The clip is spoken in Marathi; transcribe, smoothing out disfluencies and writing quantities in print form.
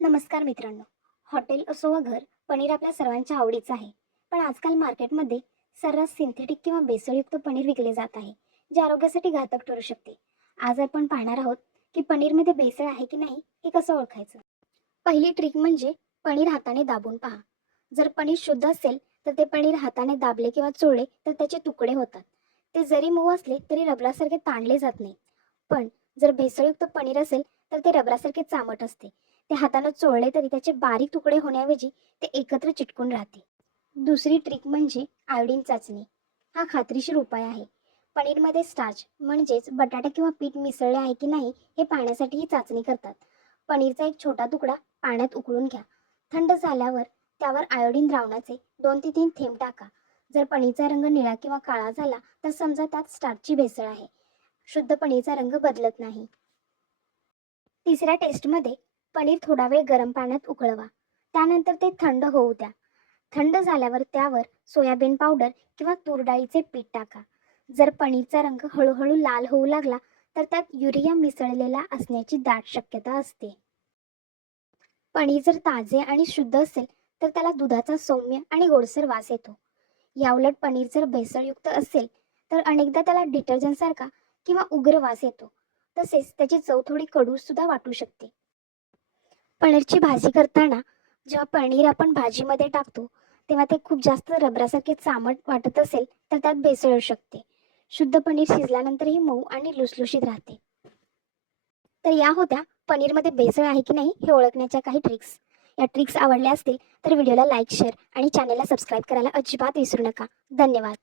नमस्कार मित्रांनो. हॉटेल असो वा घर, पनीर आपल्या सर्वांच्या आवडीचं आहे. पण आजकाल मार्केटमध्ये सर्रास सिंथेटिक किंवा भेसळयुक्त पनीर विकले जात आहे, जे आरोग्यासाठी घातक ठरू शकते. आज आपण पाहणार आहोत की पनीरमध्ये भेसळ आहे की नाही हे कसं ओळखायचं. पहिली ट्रिक म्हणजे पनीर हाताने दाबून पहा. जर पनीर शुद्ध असेल तर ते पनीर हाताने दाबले किंवा चोळले तर त्याचे तुकडे होतात. ते जरी मऊ असले तरी रबरासारखे ताणले जात नाही. पण जर भेसळयुक्त पनीर असेल तर ते रबरासारखे चामट असते. ते हाताने चोळले तरी त्याचे बारीक तुकडे होण्याऐवजी ते एकत्र चिटकून राहते. दुसरी ट्रिक म्हणजे आयोडीन चाचणी. हा खात्रीशीर उपाय आहे. पनीरमध्ये स्टार्च म्हणजेच बटाटा किंवा पीठ मिसळले आहे की नाही हे पाहण्यासाठी ही चाचणी करतात. पनीरचा एक छोटा तुकडा पाण्यात उकळून घ्या. थंड झाल्यावर त्यावर आयोडीन द्रावणाचे 2 ते 3 थेंब टाका. जर पनीरचा रंग निळा किंवा काळा झाला तर समजा त्यात स्टार्चची भेसळ आहे. शुद्ध पनीरचा रंग बदलत नाही. तिसऱ्या टेस्टमध्ये पनीर थोडा वेळ गरम पाण्यात उकळवा. त्यानंतर ते थंड होऊ द्या. थंड झाल्यावर त्यावर सोयाबीन पावडर किंवा तूर डाळीचे पीठ टाका. जर पनीरचा रंग हळूहळू लाल होऊ लागला तर त्यात युरिया मिसळलेला असण्याची दाट शक्यता असते. पनीर जर ताजे आणि शुद्ध असेल तर त्याला दुधाचा सौम्य आणि गोडसर वास येतो. याउलट पनीर जर भेसळयुक्त असेल तर अनेकदा त्याला डिटर्जंटसारखा किंवा उग्र वास येतो. तसेच त्याची चव थोडी कडू सुद्धा वाटू शकते. पनीरची भाजी करताना जेव्हा पनीर आपण भाजीमध्ये टाकतो तेव्हा ते खूप जास्त रबरासारखे चामट वाटत असेल तर त्यात भेसळ येऊ शकते. शुद्ध पनीर शिजल्यानंतरही मऊ आणि लुसलुशीत राहते. तर या होत्या पनीरमध्ये भेसळ आहे की नाही हे ओळखण्याच्या काही ट्रिक्स. या ट्रिक्स आवडल्या असतील तर व्हिडिओला लाईक, शेअर आणि चॅनलला सबस्क्राईब करायला अजिबात विसरू नका. धन्यवाद.